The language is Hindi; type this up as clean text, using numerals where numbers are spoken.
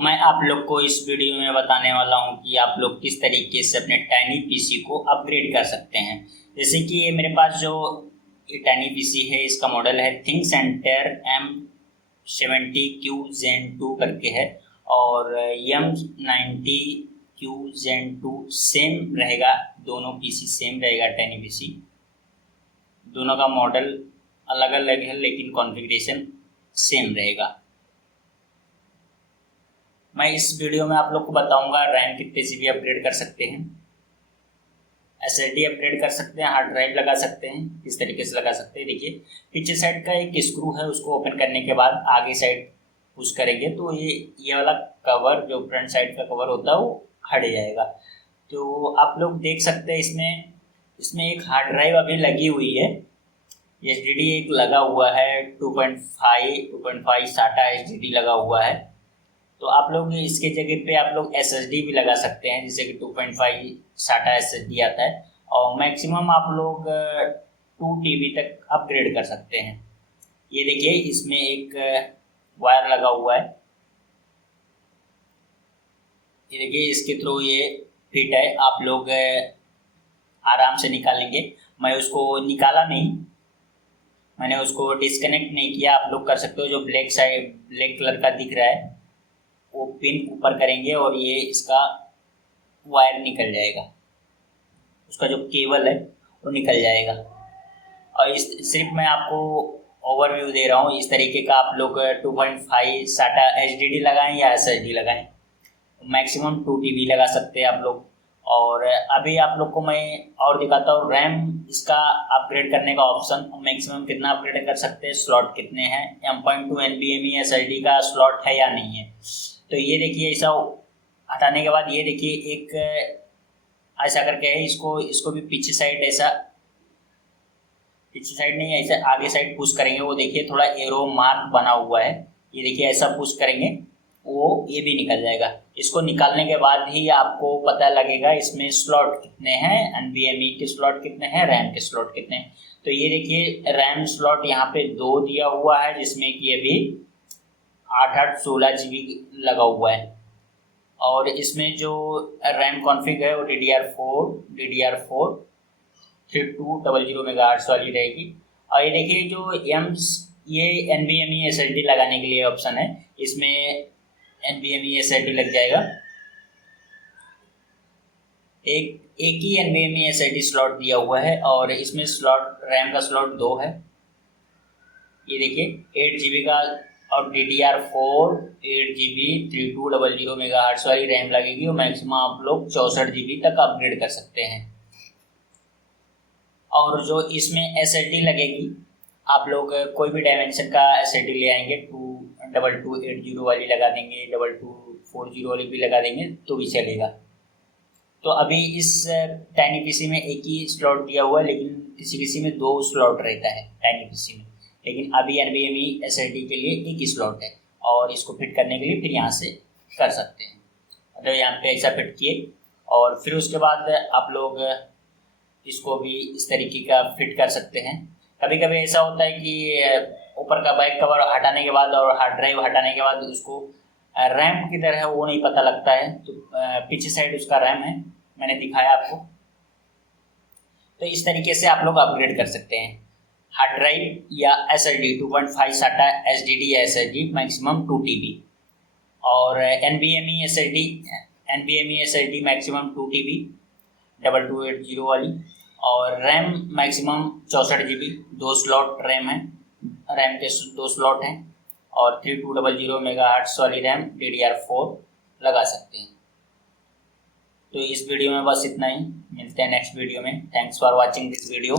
मैं आप लोग को इस वीडियो में बताने वाला हूं कि आप लोग किस तरीके से अपने टाइनी पीसी को अपग्रेड कर सकते हैं। जैसे कि ये मेरे पास जो ये टाइनी पीसी है, इसका मॉडल है थिंक सेंटर M70Q Zen 2 करके है और M90Q Zen 2 सेम रहेगा। दोनों पीसी सेम रहेगा। टाइनी पीसी दोनों का मॉडल अलग अलग है लेकिन कॉन्फ़िगरेशन सेम रहेगा। मैं इस वीडियो में आप लोग को बताऊंगा रैम कितने जीबी अपग्रेड कर सकते हैं, एसएसडी अपग्रेड कर सकते हैं, हार्ड ड्राइव लगा सकते हैं, किस तरीके से लगा सकते हैं। देखिए पीछे साइड का एक स्क्रू है, उसको ओपन करने के बाद आगे साइड पुश करेंगे तो ये वाला कवर जो फ्रंट साइड का कवर होता है वो हट जाएगा। तो आप लोग देख सकते हैं इसमें एक हार्ड ड्राइव अभी लगी हुई है। एचडीडी एक लगा हुआ है 2.5 साटा एचडीडी लगा हुआ है। तो आप लोग इसके जगह पे आप लोग एसएसडी भी लगा सकते हैं, जैसे कि 2.5 साटा एसएसडी आता है और मैक्सिमम आप लोग 2 टीबी तक अपग्रेड कर सकते हैं। ये देखिए इसमें एक वायर लगा हुआ है, ये देखिए इसके थ्रू ये फिट है। आप लोग आराम से निकालेंगे। मैं उसको निकाला नहीं, मैंने उसको डिस्कनेक्ट नहीं किया। आप लोग कर सकते हो। जो ब्लैक कलर का दिख रहा है वो पिन ऊपर करेंगे और ये इसका वायर निकल जाएगा, उसका जो केबल है वो निकल जाएगा। और सिर्फ मैं आपको ओवरव्यू दे रहा हूँ। इस तरीके का आप लोग 2.5 साटा एचडीडी लगाएं या एसएसडी लगाएं। मैक्सिमम 2 टीबी लगा सकते हैं आप लोग। और अभी आप लोग को मैं और दिखाता हूँ रैम इसका अपग्रेड करने का ऑप्शन। मैक्सिमम कितना अपग्रेड कर सकते हैं, स्लॉट कितने हैं, M.2 NVMe एसएसडी का स्लॉट है या नहीं है। तो ये देखिए ऐसा हटाने के बाद ये देखिए एक ऐसा करके है। इसको भी पीछे साइड नहीं, ऐसा आगे साइड पुश करेंगे। वो देखिए थोड़ा एरो मार्क बना हुआ है, ये देखिए ऐसा पुश करेंगे वो ये भी निकल जाएगा। इसको निकालने के बाद ही आपको पता लगेगा इसमें स्लॉट कितने हैं, NVMe के स्लॉट कितने हैं, रैम के स्लॉट कितने हैं। तो ये देखिए रैम स्लॉट यहाँ पे 2 दिया हुआ है, जिसमें कि अभी 8/16 GB लगा हुआ है। और इसमें जो रैम कॉन्फ़िग है वो DDR4 3200 मेगाहर्ट्ज़ वाली रहेगी। और ये देखिए जो ये NVMe SSD लगाने के लिए ऑप्शन है, इसमें NVMe SSD लग जाएगा। एक ही NVMe SSD स्लॉट दिया हुआ है और इसमें रैम का स्लॉट 2 है। ये देखिए 8 GB का और DDR4 8 GB 3200 मेगाहर्ट्ज़ वाली रैम लगेगी और मैक्सिमम आप लोग 64 GB तक अपग्रेड कर सकते हैं। और जो इसमें SSD लगेगी, आप लोग कोई भी डायमेंशन का SSD ले आएंगे, 2280 वाली लगा देंगे, 2240 वाली भी लगा देंगे तो भी चलेगा। तो अभी इस टाइनी पीसी में एक ही स्लॉट दिया हुआ है, लेकिन किसी में 2 स्लॉट रहता है टाइनी पीसी में। लेकिन अभी NVMe SSD के लिए एक ही स्लॉट है और इसको फिट करने के लिए फिर यहाँ से कर सकते हैं। मतलब यहाँ पे ऐसा फिट किए और फिर उसके बाद आप लोग इसको भी इस तरीके का फिट कर सकते हैं। कभी कभी ऐसा होता है कि ऊपर का बैक कवर हटाने के बाद और हार्ड ड्राइव हटाने के बाद उसको रैम किधर है वो नहीं पता लगता है। तो पीछे साइड उसका रैम है, मैंने दिखाया आपको। तो इस तरीके से आप लोग अपग्रेड कर सकते हैं हार्ड ड्राइव या SSD 2.5 साटा एचडीडी या SSD मैक्सिमम 2 TB और NVMe SSD मैक्सिमम 2 TB 2280 वाली और RAM maximum 64 GB। 2 slot RAM है, रैम के 2 स्लॉट हैं और 3200 मेगाहर्ट्ज़ वाली रैम DDR4 लगा सकते हैं। तो इस वीडियो में बस इतना ही, मिलते हैं नेक्स्ट वीडियो में। Thanks for watching this video.